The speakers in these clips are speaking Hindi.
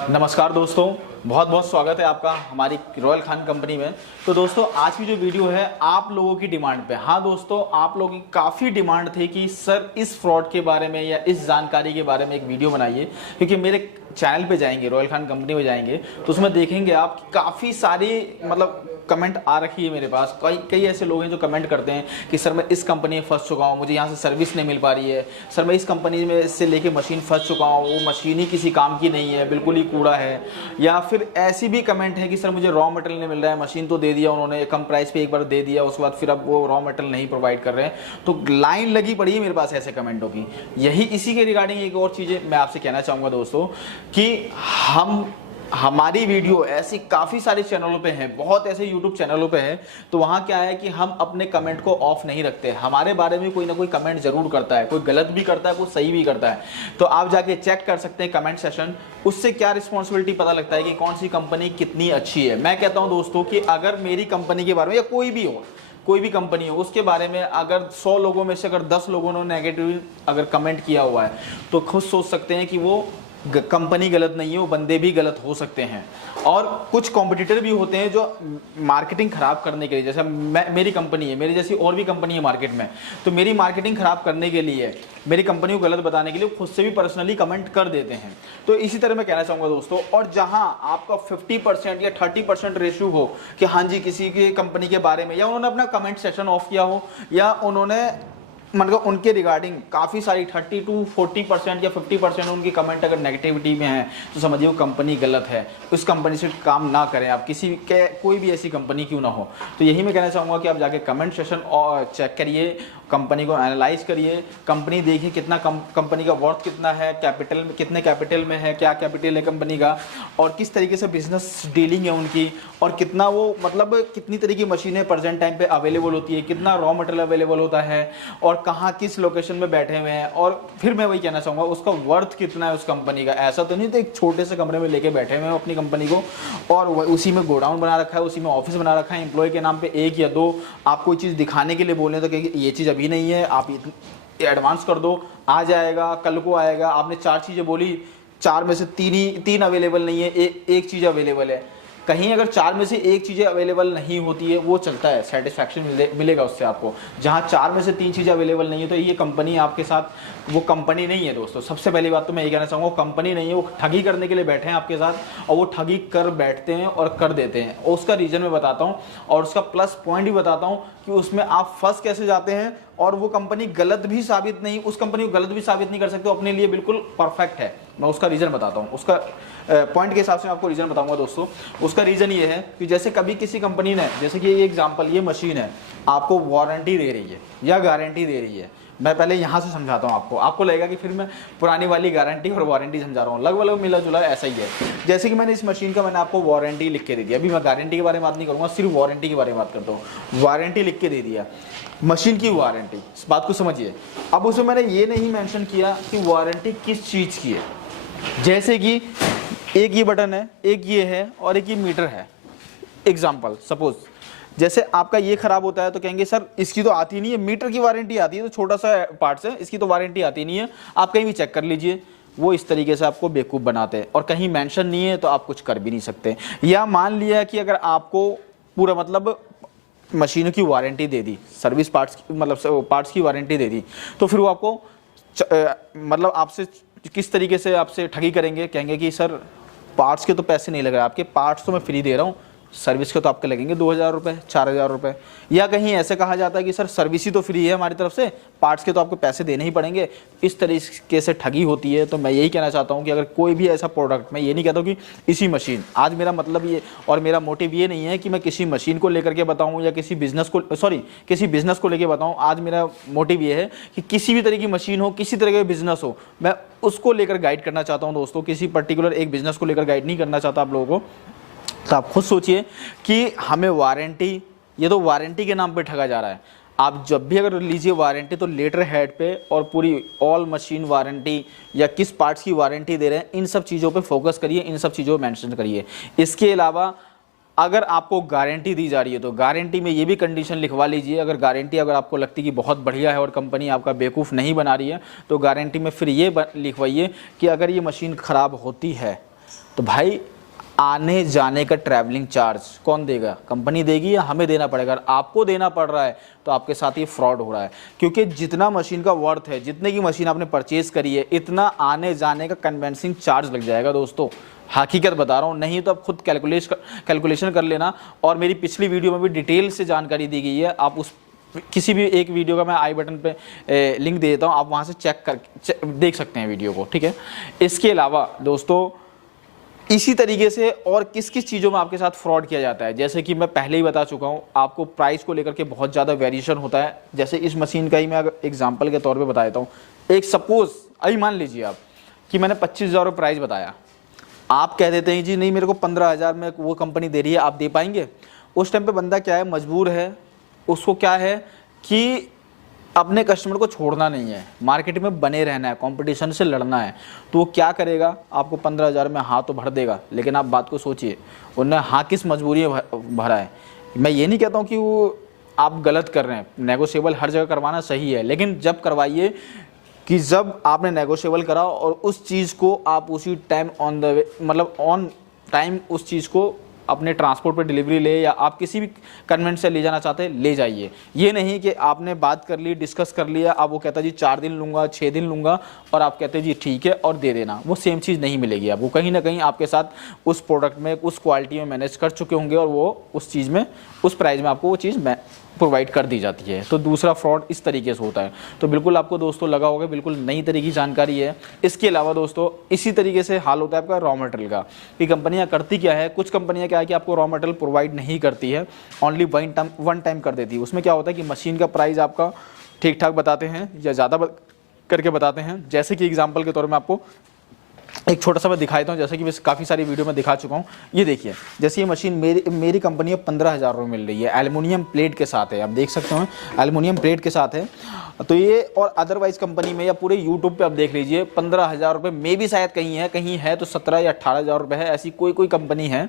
नमस्कार दोस्तों, बहुत बहुत स्वागत है आपका हमारी रॉयल खान कंपनी में। तो दोस्तों आज की जो वीडियो है आप लोगों की डिमांड पे, हाँ दोस्तों आप लोगों की काफ़ी डिमांड थी कि सर इस फ्रॉड के बारे में या इस जानकारी के बारे में एक वीडियो बनाइए, क्योंकि मेरे चैनल पे जाएंगे, रॉयल खान कंपनी में जाएंगे तो उसमें देखेंगे आप काफ़ी सारी कमेंट आ रखी है मेरे पास। कई ऐसे लोग हैं जो कमेंट करते हैं कि सर मैं इस कंपनी में फंस चुका हूँ, मुझे यहाँ से सर्विस नहीं मिल पा रही है, सर मैं इस कंपनी में से लेके मशीन फंस चुका हूँ, वो मशीन ही किसी काम की नहीं है, बिल्कुल ही कूड़ा है। या फिर ऐसी भी कमेंट है कि सर मुझे रॉ मटेरियल नहीं मिल रहा है, मशीन तो दे दिया उन्होंने, कम प्राइस पे एक बार दे दिया, उसके बाद फिर अब वो रॉ मटेरियल नहीं प्रोवाइड कर रहे हैं। तो लाइन लगी पड़ी है मेरे पास ऐसे कमेंटों की। यही इसी के रिगार्डिंग एक और चीज़ें मैं आपसे कहना चाहूँगा दोस्तों कि हमारी वीडियो ऐसी काफ़ी सारे चैनलों पे है, बहुत ऐसे यूट्यूब चैनलों पे है, तो वहाँ क्या है कि हम अपने कमेंट को ऑफ नहीं रखते। हमारे बारे में कोई ना कोई कमेंट जरूर करता है, कोई गलत भी करता है, कोई सही भी करता है। तो आप जाके चेक कर सकते हैं कमेंट सेशन, उससे क्या रिस्पॉन्सिबिलिटी पता लगता है कि कौन सी कंपनी कितनी अच्छी है। मैं कहता हूँ दोस्तों कि अगर मेरी कंपनी के बारे में या कोई भी कंपनी हो उसके बारे में अगर 100 लोगों में से अगर 10 लोगों ने नेगेटिव अगर कमेंट किया हुआ है तो खुद सोच सकते हैं कि वो कंपनी गलत नहीं है, वो बंदे भी गलत हो सकते हैं। और कुछ कॉम्पिटिटर भी होते हैं जो मार्केटिंग खराब करने के लिए, जैसे मेरी कंपनी है, मेरी जैसी और भी कंपनी है मार्केट में, तो मेरी मार्केटिंग खराब करने के लिए, मेरी कंपनी को गलत बताने के लिए खुद से भी पर्सनली कमेंट कर देते हैं। तो इसी तरह मैं कहना चाहूँगा दोस्तों, और जहां आपका 50% या 30% रेशियो हो कि हाँ जी किसी की कंपनी के बारे में, या उन्होंने अपना कमेंट सेशन ऑफ किया हो, या उन्होंने मतलब उनके रिगार्डिंग काफ़ी सारी 30 to 40% या 50% उनकी कमेंट अगर नेगेटिविटी में है तो समझिए वो कंपनी गलत है, उस कंपनी से काम ना करें आप, कोई भी ऐसी कंपनी क्यों ना हो। तो यही मैं कहना चाहूँगा कि आप जाके कमेंट सेशन और चेक करिए, कंपनी को एनालाइज करिए, कंपनी देखिए कितना कंपनी का वर्थ कितना है, कैपिटल में कितने कैपिटल में है, क्या कैपिटल है कंपनी का, और किस तरीके से बिजनेस डीलिंग है उनकी, और कितना वो कितनी तरह की मशीनें प्रेजेंट टाइम पे अवेलेबल होती है, कितना रॉ मटेरियल अवेलेबल होता है, और कहाँ किस लोकेशन में बैठे हुए हैं। और फिर मैं वही कहना चाहूँगा उसका वर्थ कितना है उस कंपनी का। ऐसा तो नहीं तो एक छोटे से कमरे में लेके बैठे हुए हैं अपनी कंपनी को, और उसी में गोडाउन बना रखा है, उसी में ऑफिस बना रखा है, एम्प्लॉय के नाम पे 1 या 2 आप कोई चीज़ दिखाने के लिए बोले तो कि ये चीज़ अभी नहीं है, आप एडवांस कर दो, आ जाएगा, कल को आएगा। आपने 4 चीज़ें बोली, 4 में से 3 अवेलेबल नहीं है, एक चीज़ अवेलेबल है। कहीं अगर 4 में से 1 चीज़ें अवेलेबल नहीं होती है वो चलता है, सेटिस्फैक्शन मिलेगा उससे आपको। जहाँ 4 में से 3 चीज़ें अवेलेबल नहीं है तो ये कंपनी आपके साथ वो कंपनी नहीं है दोस्तों। सबसे पहली बात तो मैं ये कहना चाहूँगा, वो कंपनी नहीं है, वो ठगी करने के लिए बैठे हैं आपके साथ, और वो ठगी कर बैठते हैं और कर देते हैं। और उसका रीज़न मैं बताता हूँ और उसका प्लस पॉइंट भी बताता हूँ कि उसमें आप फंस कैसे जाते हैं, और वो कंपनी गलत भी साबित नहीं, उस कंपनी को गलत भी साबित नहीं कर सकते, अपने लिए बिल्कुल परफेक्ट है। मैं उसका रीज़न बताता हूँ, उसका पॉइंट के हिसाब से मैं आपको रीज़न बताऊंगा दोस्तों। उसका रीज़न ये है कि जैसे कभी किसी कंपनी ने, जैसे कि ये एग्जांपल, ये मशीन है, आपको वारंटी दे रही है या गारंटी दे रही है। मैं पहले यहाँ से समझाता हूँ आपको लगेगा कि फिर मैं पुरानी वाली गारंटी और वारंटी समझा रहा हूँ, लगभग मिला जुला ऐसा ही है। जैसे कि मैंने इस मशीन का मैंने आपको वारंटी लिख के दे दिया, अभी मैं गारंटी के बारे में बात नहीं करूँगा, सिर्फ वारंटी के बारे में बात करता हूँ। वारंटी लिख के दे दिया, मशीन की वारंटी, इस बात को समझिए। अब उसमें मैंने ये नहीं मेंशन किया कि वारंटी किस चीज़ की है। जैसे कि एक ये बटन है, एक ये है, और एक ये मीटर है। एग्जाम्पल सपोज जैसे आपका ये खराब होता है तो कहेंगे सर इसकी तो आती नहीं है, मीटर की वारंटी आती है, तो छोटा सा पार्ट्स है, इसकी तो वारंटी आती नहीं है, आप कहीं भी चेक कर लीजिए। वो इस तरीके से आपको बेवकूफ़ बनाते हैं, और कहीं मेंशन नहीं है तो आप कुछ कर भी नहीं सकते। या मान लिया कि अगर आपको पूरा मशीनों की वारंटी दे दी, सर्विस पार्ट्स पार्ट्स की वारंटी दे दी, तो फिर वो आपको आपसे किस तरीके से आपसे ठगी करेंगे, कहेंगे कि सर पार्ट्स के तो पैसे नहीं लग रहे, आपके पार्ट्स तो मैं फ्री दे रहा हूँ, सर्विस के तो आपके लगेंगे 2000 रुपये, 4000 रुपये। या कहीं ऐसे कहा जाता है कि सर सर्विस ही तो फ्री है हमारी तरफ से, पार्ट्स के तो आपको पैसे देने ही पड़ेंगे। इस तरीके से ठगी होती है। तो मैं यही कहना चाहता हूँ कि अगर कोई भी ऐसा प्रोडक्ट, मैं ये नहीं कहता हूँ कि इसी मशीन, आज मेरा मतलब ये और मेरा मोटिव ये नहीं है कि मैं किसी मशीन को लेकर के बताऊँ या किसी बिजनेस को लेकर बताऊँ। आज मेरा मोटिव ये है कि किसी भी तरह की मशीन हो, किसी तरह का बिजनेस हो, मैं उसको लेकर गाइड करना चाहता हूँ दोस्तों। किसी पर्टिकुलर एक बिजनेस को लेकर गाइड नहीं करना चाहता आप लोगों को। तो आप खुद सोचिए कि हमें वारंटी, ये तो वारंटी के नाम पे ठगा जा रहा है। आप जब भी अगर लीजिए वारंटी तो लेटर हेड पे और पूरी ऑल मशीन वारंटी या किस पार्ट्स की वारंटी दे रहे हैं, इन सब चीज़ों पे फोकस करिए, इन सब चीज़ों को मेंशन करिए। इसके अलावा अगर आपको गारंटी दी जा रही है तो गारंटी में ये भी कंडीशन लिखवा लीजिए। अगर गारंटी अगर आपको लगती है कि बहुत बढ़िया है और कंपनी आपका बेवकूफ़ नहीं बना रही है तो गारंटी में फिर ये लिखवाइए कि अगर ये मशीन ख़राब होती है तो भाई आने जाने का ट्रैवलिंग चार्ज कौन देगा? कंपनी देगी या हमें देना पड़ेगा? अगर आपको देना पड़ रहा है तो आपके साथ ये फ्रॉड हो रहा है, क्योंकि जितना मशीन का वर्थ है, जितने की मशीन आपने परचेज करी है, इतना आने जाने का कन्वेंसिंग चार्ज लग जाएगा दोस्तों। हकीकत बता रहा हूँ, नहीं तो आप खुद कैलकुलेशन कर लेना। और मेरी पिछली वीडियो में भी डिटेल से जानकारी दी गई है, आप उस किसी भी एक वीडियो का मैं आई बटन पे लिंक दे देता हूँ, आप वहाँ से चेक कर देख सकते हैं वीडियो को, ठीक है। इसके अलावा दोस्तों इसी तरीके से और किस किस चीज़ों में आपके साथ फ्रॉड किया जाता है, जैसे कि मैं पहले ही बता चुका हूँ, आपको प्राइस को लेकर के बहुत ज़्यादा वेरिएशन होता है। जैसे इस मशीन का ही मैं अगर एग्जांपल के तौर पे बता देता हूँ, एक सपोज अभी मान लीजिए आप कि मैंने 25,000 प्राइस बताया, आप कह देते हैं जी नहीं मेरे को 15,000 में वो कंपनी दे रही है, आप दे पाएंगे? उस टाइम पर बंदा क्या है, मजबूर है, उसको क्या है कि अपने कस्टमर को छोड़ना नहीं है, मार्केट में बने रहना है, कंपटीशन से लड़ना है। तो वो क्या करेगा, आपको 15,000 में हाँ तो भर देगा, लेकिन आप बात को सोचिए उन्होंने हाँ किस मजबूरी में भरा है। मैं ये नहीं कहता हूँ कि वो आप गलत कर रहे हैं, नेगोशिएबल हर जगह करवाना सही है, लेकिन जब करवाइए कि जब आपने नेगोशिएबल करा और उस चीज़ को आप उसी टाइम ऑन द वे, मतलब ऑन टाइम उस चीज़ को अपने ट्रांसपोर्ट पे डिलीवरी ले, या आप किसी भी कन्वेंट से ले जाना चाहते हैं ले जाइए। ये नहीं कि आपने बात कर ली, डिस्कस कर लिया, अब वो कहता जी 4 दिन लूँगा, 6 दिन लूँगा, और आप कहते हैं जी ठीक है और दे देना, वो सेम चीज़ नहीं मिलेगी आपको। कहीं ना कहीं आपके साथ उस प्रोडक्ट में, उस क्वालिटी में मैनेज कर चुके होंगे और वो उस चीज़ में, उस प्राइस में आपको वो चीज़ प्रोवाइड कर दी जाती है। तो दूसरा फ्रॉड इस तरीके से होता है। तो बिल्कुल आपको दोस्तों लगा होगा बिल्कुल नई तरीके की जानकारी है। इसके अलावा दोस्तों इसी तरीके से हाल होता है आपका रॉ मटेरियल का, कि कंपनियां करती क्या है, कुछ कंपनियां क्या है कि आपको रॉ मटेरियल प्रोवाइड नहीं करती है, ओनली वन टाइम कर देती है। उसमें क्या होता है कि मशीन का प्राइस आपका ठीक ठाक बताते हैं या ज़्यादा करके बताते हैं। जैसे कि एग्जाम्पल के तौर में आपको एक छोटा सा मैं दिखाता हूँ, जैसे कि मैं काफ़ी सारी वीडियो में दिखा चुका हूँ। ये देखिए, जैसे ये मशीन मेरी कंपनी में 15,000 रुपये मिल रही है, एल्युमिनियम प्लेट के साथ है, आप देख सकते हो एल्युमिनियम प्लेट के साथ है। तो ये और अदरवाइज कंपनी में या पूरे यूट्यूब पे आप देख लीजिए 15,000 रुपये में भी शायद कहीं है तो 17 या 18,000 रुपये है, ऐसी कोई कंपनी है।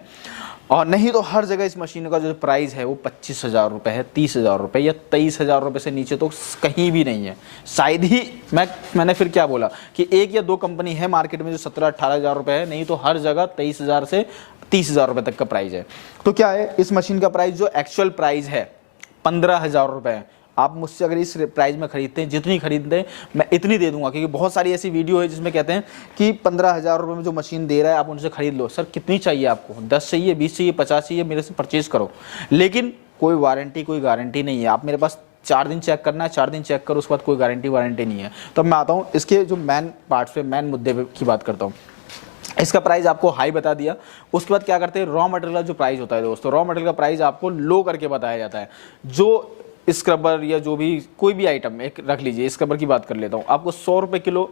और नहीं तो हर जगह इस मशीन का जो प्राइस है वो 25,000 रुपये है, 30,000 रुपये या 23,000 रुपये से नीचे तो कहीं भी नहीं है। शायद ही मैंने फिर क्या बोला कि 1 या 2 कंपनी है मार्केट में जो 17-18,000 रुपये है, नहीं तो हर जगह 23,000 से 30,000 रुपये तक का प्राइस है। तो क्या है, इस मशीन का प्राइस जो एक्चुअल प्राइस है 15,000 रुपये है। आप मुझसे अगर इस प्राइस में खरीदते हैं, जितनी खरीदते हैं मैं इतनी दे दूंगा, क्योंकि बहुत सारी ऐसी वीडियो है जिसमें कहते हैं कि 15,000 रुपये में जो मशीन दे रहा है आप उनसे खरीद लो। सर कितनी चाहिए आपको, 10 चाहिए, 20 चाहिए, 50 चाहिए, मेरे से परचेज करो, लेकिन कोई वारंटी कोई गारंटी नहीं है। आप मेरे पास 4 दिन चेक करना है, 4 दिन चेक करो, उसके बाद कोई गारंटी वारंटी नहीं है। तब मैं आता हूँ इसके जो मेन पार्ट्स पे, मेन मुद्दे की बात करता हूँ। इसका प्राइस आपको हाई बता दिया, उसके बाद क्या करते हैं, रॉ मटेरियल का जो प्राइस होता है दोस्तों, रॉ मटेरियल का प्राइस आपको लो करके बताया जाता है। जो स्क्रबर या जो भी कोई भी आइटम एक रख लीजिए, स्क्रबर की बात कर लेता हूँ, आपको 100 रुपये किलो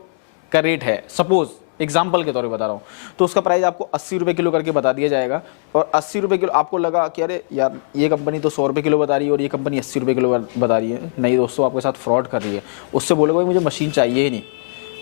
का रेट है, सपोज एग्जाम्पल के तौर पे बता रहा हूँ, तो उसका प्राइस आपको 80 रुपये किलो करके बता दिया जाएगा। और 80 रुपये किलो आपको लगा कि अरे यार ये कंपनी तो 100 रुपये किलो बता रही है और ये कंपनी 80 रुपये किलो बता रही है। नहीं दोस्तों, आपके साथ फ्रॉड कर रही है। उससे बोलेगा भाई मुझे मशीन चाहिए ही नहीं,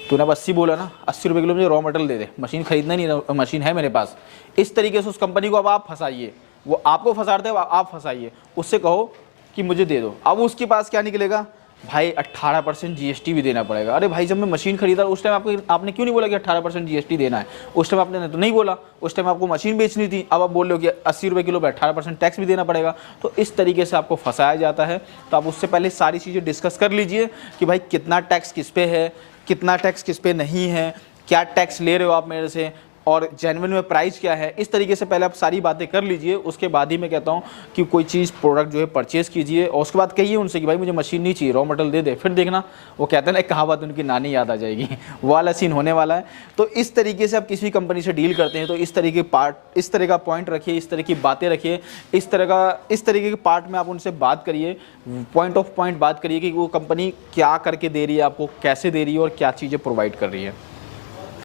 तूने अब 80 बोला ना, 80 रुपये किलो मुझे रॉ मटेरियल दे दे, मशीन खरीदना नहीं, मशीन है मेरे पास। इस तरीके से उस कंपनी को अब आप फंसाइए, वो आपको फंसाते हो, आप फंसाइए, उससे कहो कि मुझे दे दो। अब उसके पास क्या निकलेगा, भाई 18% जीएसटी भी देना पड़ेगा। अरे भाई जब मैं मशीन खरीदा उस टाइम आपने क्यों नहीं बोला कि 18% जीएसटी देना है? उस टाइम आपने तो नहीं बोला, उस टाइम आपको मशीन बेचनी थी। अब आप बोल रहे हो कि 80 रुपये किलो पे 18% टैक्स भी देना पड़ेगा। तो इस तरीके से आपको फंसाया जाता है। तो आप उससे पहले सारी चीज़ें डिस्कस कर लीजिए कि भाई कितना टैक्स किस पे है, कितना टैक्स किस पे नहीं है, क्या टैक्स ले रहे हो आप मेरे से, और जेन्युइन में प्राइस क्या है। इस तरीके से पहले आप सारी बातें कर लीजिए, उसके बाद ही मैं कहता हूँ कि कोई चीज़ प्रोडक्ट जो है परचेज़ कीजिए। और उसके बाद कहिए उनसे कि भाई मुझे मशीन नहीं चाहिए, रॉ मटेरियल दे दे। फिर देखना वो कहते हैं ना, कहावत उनकी नानी याद आ जाएगी, वो वाला सीन होने वाला है। तो इस तरीके से आप किसी कंपनी से डील करते हैं तो इस तरह का पॉइंट रखिए, इस तरह की बातें रखिए, इस तरीके के पार्ट में आप उनसे बात करिए, पॉइंट बात करिए कि वो कंपनी क्या करके दे रही है आपको, कैसे दे रही है और क्या चीज़ें प्रोवाइड कर रही है।